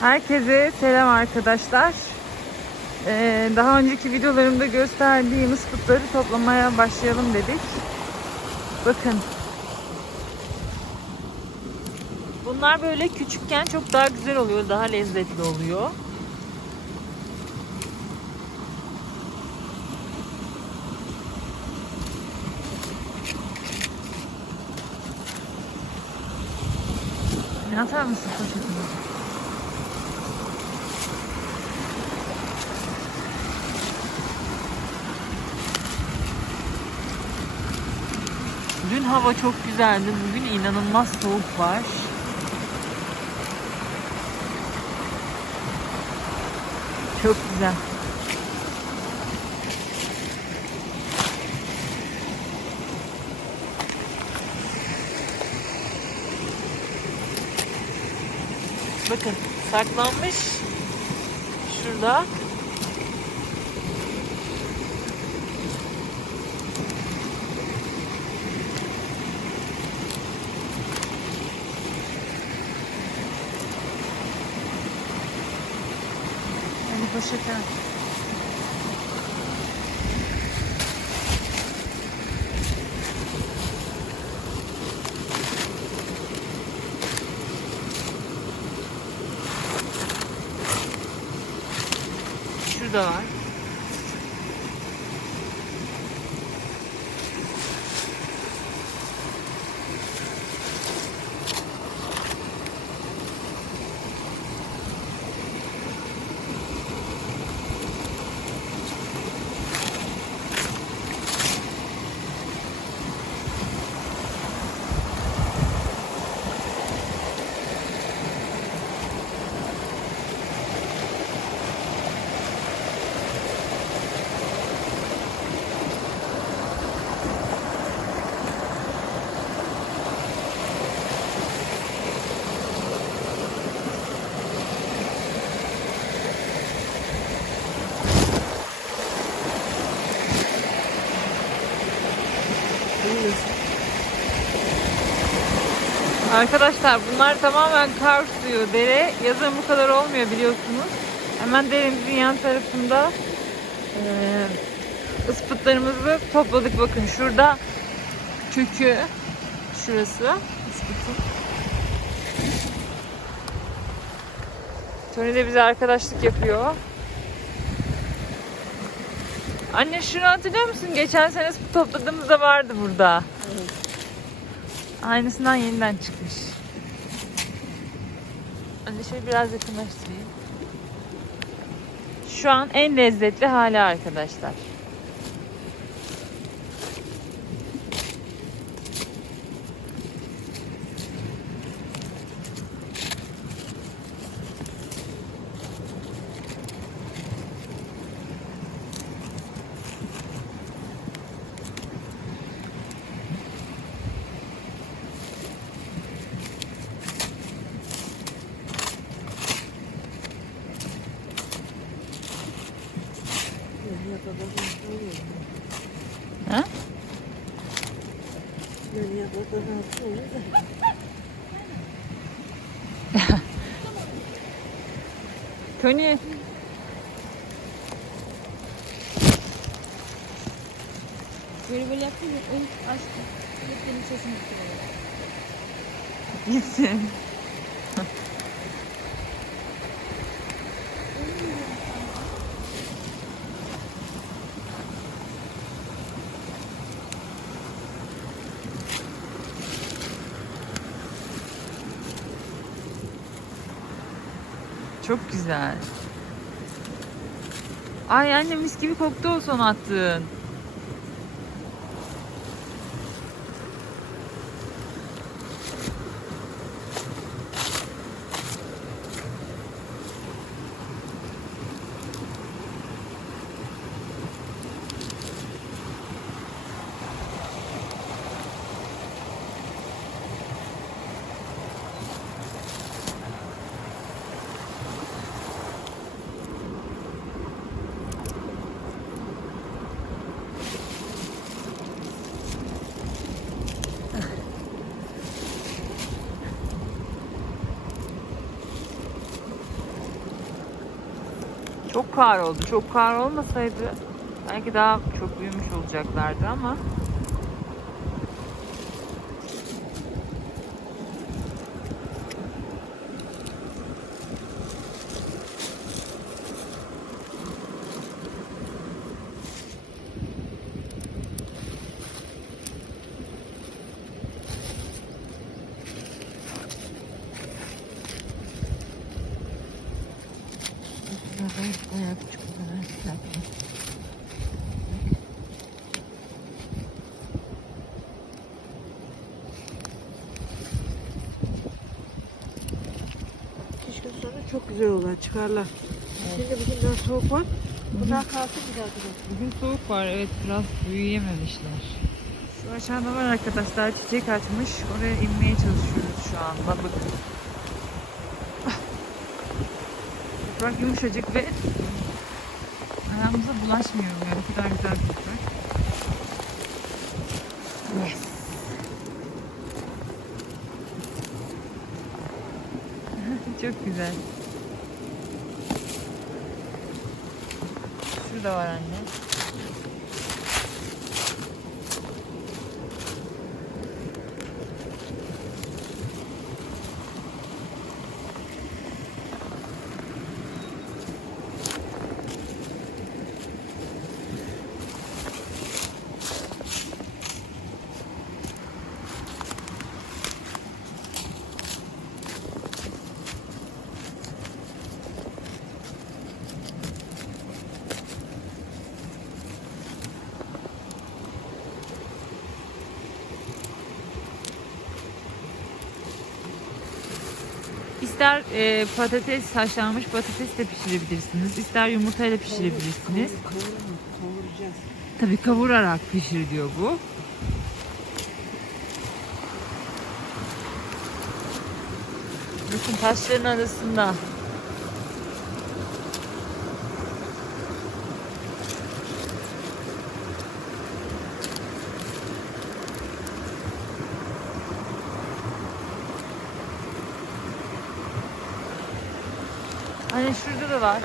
Herkese selam arkadaşlar. Ee, daha önceki videolarımda gösterdiğim ıspıtları toplamaya başlayalım dedik. Bakın. Bunlar böyle küçükken çok daha güzel oluyor, daha lezzetli oluyor. Ne atar mısın poşetine? Hava çok güzeldi. Bugün inanılmaz soğuk var. Çok güzel. Bakın saklanmış şurada. Poşete. Şurada var. Arkadaşlar bunlar tamamen kar suyu, dere. Yazın bu kadar olmuyor biliyorsunuz. Hemen deremizin yan tarafında eee ıspıtlarımızı topladık. Bakın şurada kökü, şurası ıspıtın. Tony de bize arkadaşlık yapıyor. Anne şunu hatırlıyor musun? Geçen sene topladığımızda vardı burada. Aynısından yeniden çıkmış. Anne şöyle biraz yakınlaştırayım. Şu an en lezzetli hali arkadaşlar. Tony. Böyle böyle yaptım ya, aşkım. Hep benim sesim gitti. Gitsin. Çok güzel. Ay anne mis gibi koktu o son attığın. Çok kar oldu. Çok kar olmasaydı belki daha çok büyümüş olacaklardı ama bayağı küçük İki gün sonra çok güzel olur çıkarlar. Şimdi bugün daha soğuk var. Bunlar kalsın bir daha güzel. Bugün soğuk var. Evet biraz büyüyememişler. Şu aşağıda var arkadaşlar. Çiçek açmış. Oraya inmeye çalışıyoruz şu anda. Bakın. Toprak yumuşacık ve ayağımıza bulaşmıyor yani. O kadar güzel bir toprak. Yes. Çok güzel. Şurada var anne. İster e, patates, haşlanmış patates de pişirebilirsiniz. İster yumurtayla pişirebilirsiniz. Tabii kavurarak pişir diyor bu. Bakın taşların arasında. Hani şurada da var.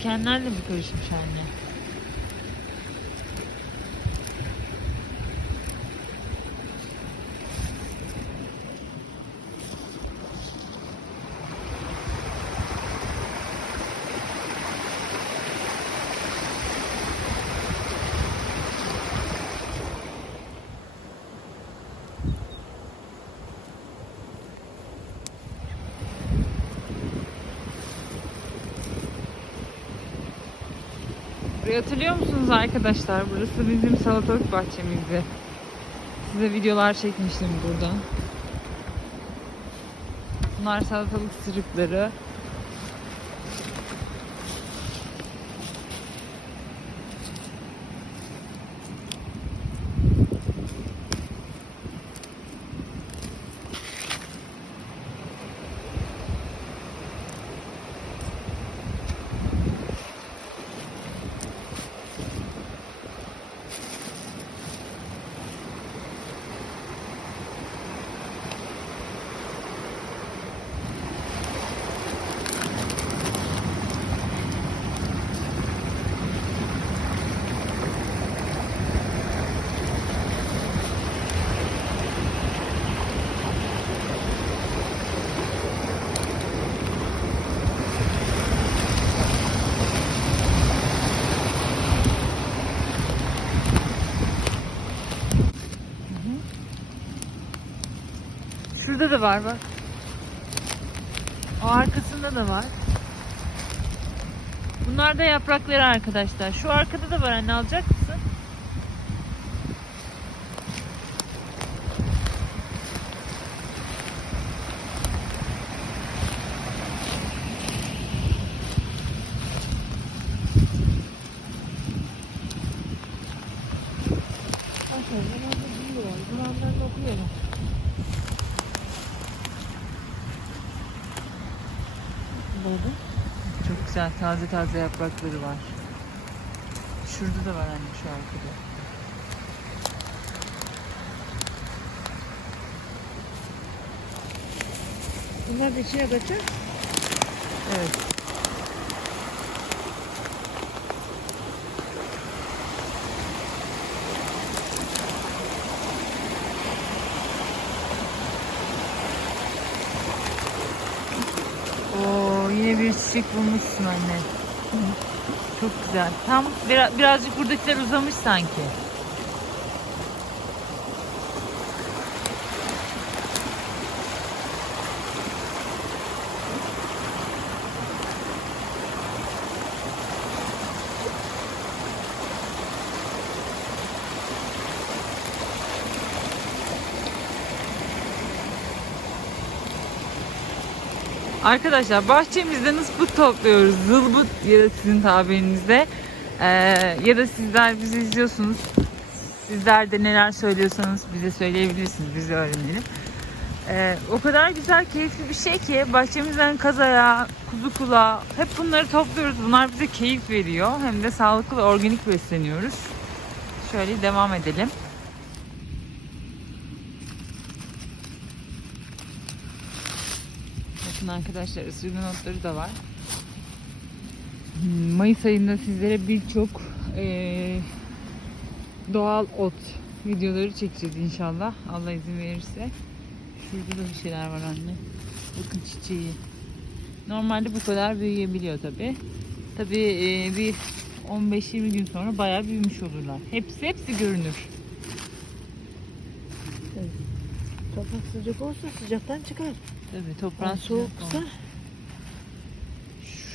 Dikenlerle mi karışmış anne? Burayı hatırlıyor musunuz arkadaşlar? Burası bizim salatalık bahçemizdi. Size videolar çekmiştim buradan. Bunlar salatalık sırıkları. Şurada da var bak. O arkasında da var. Bunlar da yaprakları arkadaşlar. Şu arkada da var anne alacak mısın? Güzel. Taze taze yaprakları var. Şurada da var anne şu arkada. Bunlar da içine kaçar. Evet. Yine bir çiçek bulmuşsun anne. Çok güzel. Tam biraz, birazcık buradakiler uzamış sanki. Arkadaşlar bahçemizde ıspıt topluyoruz. Zılbıt ya da sizin tabirinizde. Ee, ya da sizler bizi izliyorsunuz. Sizler de neler söylüyorsanız bize söyleyebilirsiniz. Biz öğrenelim. Ee, o kadar güzel, keyifli bir şey ki bahçemizden kazaya, kuzu kulağı hep bunları topluyoruz. Bunlar bize keyif veriyor. Hem de sağlıklı organik besleniyoruz. Şöyle devam edelim. Bakın arkadaşlar ısırgan otları da var. Hmm, Mayıs ayında sizlere birçok eee, doğal ot videoları çekeceğiz inşallah. Allah izin verirse. Şurada da bir şeyler var anne. Bakın çiçeği. Normalde bu kadar büyüyebiliyor tabi. Tabi bir 15-20 gün sonra bayağı büyümüş olurlar. Hepsi hepsi görünür. Toprak sıcak olsa sıcaktan çıkar. Tabii toprağın soğuksa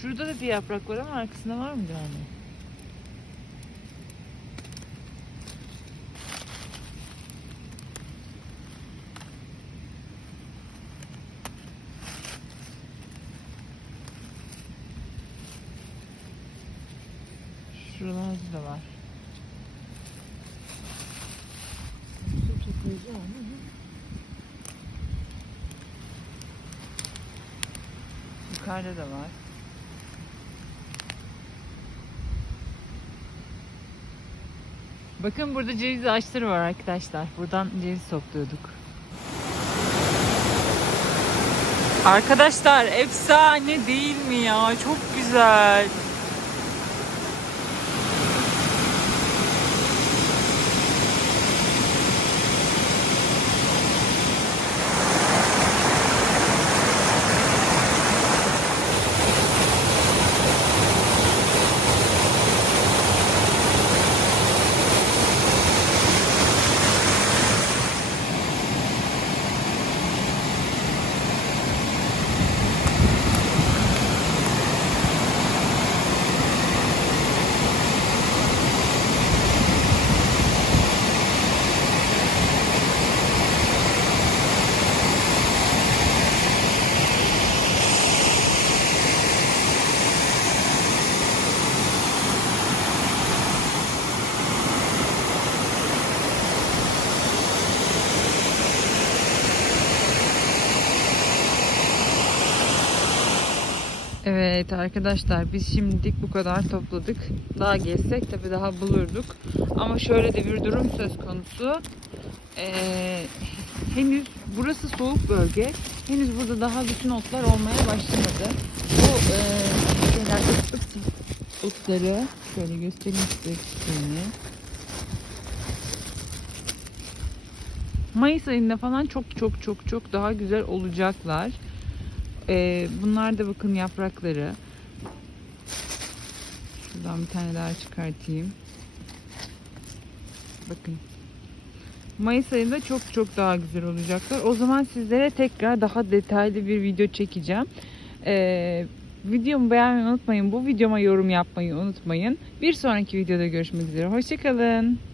Şurada da bir yaprak var ama arkasında var mı yani? Şuralarda da var. su güzel ama. Yukarıda da var. Bakın burada ceviz ağaçları var arkadaşlar. Buradan ceviz topluyorduk. Arkadaşlar efsane değil mi ya? Çok güzel. Evet arkadaşlar biz şimdilik bu kadar topladık. Daha gezsek tabii daha bulurduk. Ama şöyle de bir durum söz konusu. Ee, henüz burası soğuk bölge. Henüz burada daha bütün otlar olmaya başlamadı. Bu e, şeyler otları şöyle göstereyim size küçüğünü. Mayıs ayında falan çok çok çok çok daha güzel olacaklar. Ee, bunlar da bakın yaprakları. Şuradan bir tane daha çıkartayım. Bakın. Mayıs ayında çok çok daha güzel olacaklar. O zaman sizlere tekrar daha detaylı bir video çekeceğim. Ee, videomu beğenmeyi unutmayın. Bu videoma yorum yapmayı unutmayın. Bir sonraki videoda görüşmek üzere. Hoşçakalın.